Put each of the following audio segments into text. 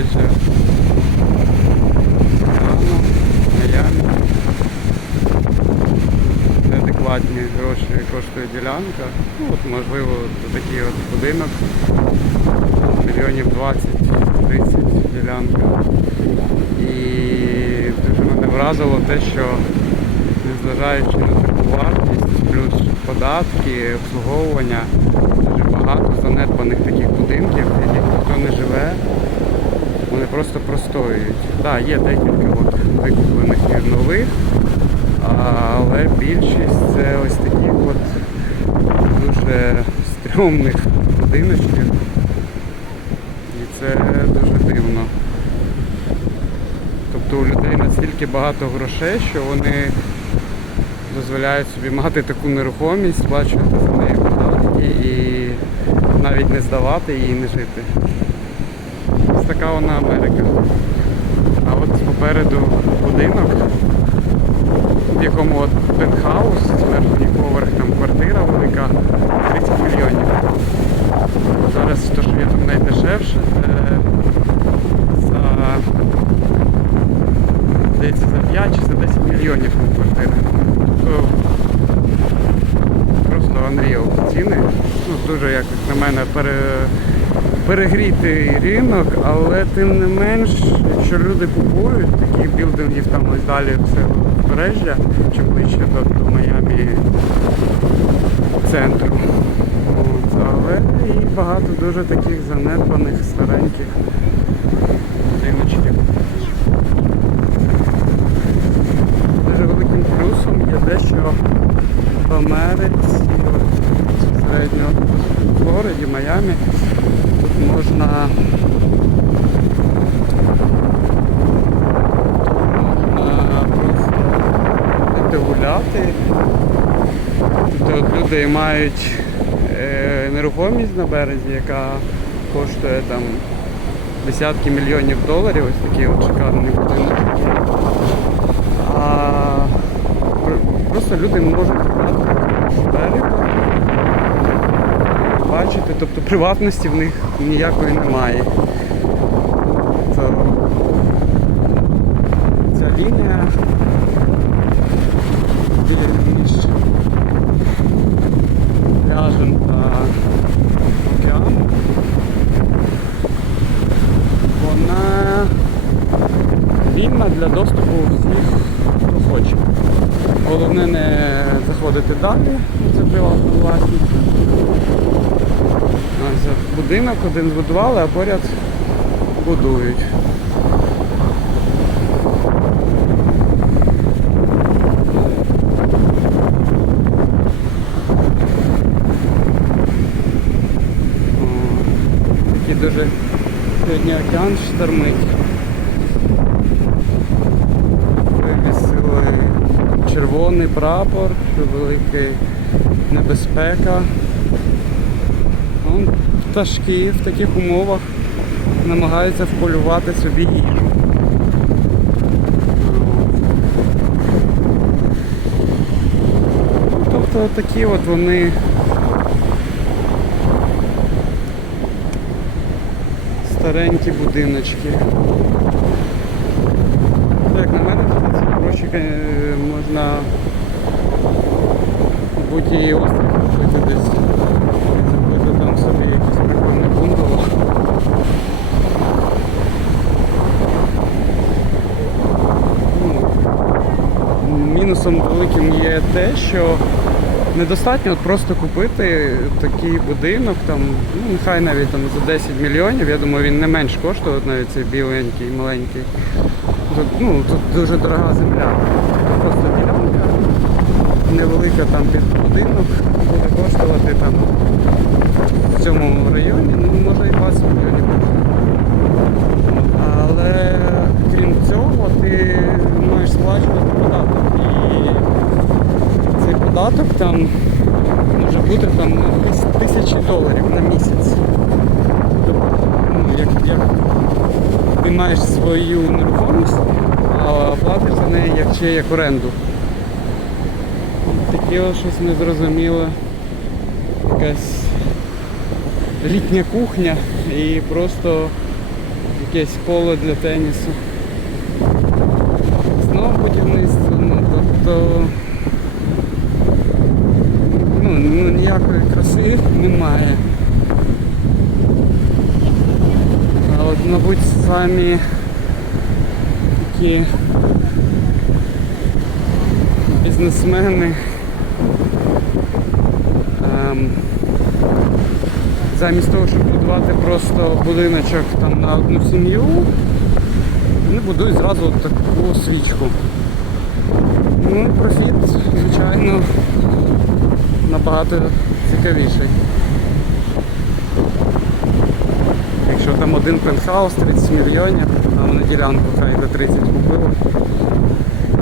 Мілано, Майамі. Неадекватні гроші коштує ділянка. Ну, от, можливо, такий от будинок. Мільйонів 20-30 ділянка. І дуже мене вразило те, що незважаючи на таку вартість, плюс податки, обслуговування, дуже багато занедбаних таких будинків, в яких ніхто не живе. Вони просто простоюють. Так, є декілька от викуплених і нових, але більшість це ось таких от дуже стрьомних будиночків. І це дуже дивно. Тобто у людей настільки багато грошей, що вони дозволяють собі мати таку нерухомість, сплачувати за неї податки і навіть не здавати її, не жити. Така вона Америка. А от попереду будинок, в якому от пентхаус, верхній поверх, там квартира велика, 30 мільйонів. Зараз то, що є там найдешевше, це за здається, за 5 чи за 10 мільйонів на квартири. Тобто просто Unreal ціни. Ну, дуже якось на мене пере, перегрітий ринок, але тим не менш, якщо люди купують такі білдингів там ось далі все узбережжя, чи ближче до, до Майамі центру. От, але і багато дуже таких занедбаних, стареньких будиночків. Дуже великим плюсом є те, що в Америці, от, безпосередньо в Флориді, Майамі, можна просто гуляти. От люди мають е, нерухомість на березі, яка коштує там десятки мільйонів доларів, ось такий от шикарний будинок. А просто люди можуть гуляти з бачити, тобто приватності в них ніякої немає. Це, ця лінія біля між пляжем та океаном. Вона вільна для доступу всіх, хто хоче. Головне не заходити далі, це приватна власність. Ось будинок один збудували, а поряд будують. Такий дуже сьогодні океан штормить. Вивісили червоний прапор, великий небезпека. Вон пташки в таких умовах намагаються вполювати собі їжу. Ну, Тобто такі от вони старенькі будиночки. Ну, Як на мене, ці гроші е, можна будь-який острів купити десь. Собі якийсь прикольний бунгало. Ну, Мінусом великим є те, що недостатньо просто купити такий будинок, там, ну, нехай навіть там за 10 мільйонів, я думаю, він не менш коштує, навіть цей біленький, маленький. Тут, ну, тут дуже дорога земля. Невелика там під будинок буде коштувати там в цьому районі, ну може і 20 мільйонів. Але крім цього ти маєш сплачувати податок. І цей податок там може бути там тис- тисячі доларів на місяць. Тобто, ну, як, як ти маєш свою нерухомість, а платиш за неї як ще як оренду. Таке щось незрозуміле. Якась літня кухня і просто якесь поле для тенісу. Знову будівництво, ну тобто ну, ну ніякої краси немає. А от, мабуть, самі такі бізнесмени замість того, щоб будувати просто будиночок там на одну сім'ю, вони будують зразу таку свічку. Ну, профіт, звичайно, набагато цікавіший. Якщо там один пентхаус 30 мільйонів, а вони ділянку хай за 30 купили,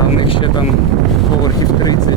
а в них ще там поверхів 30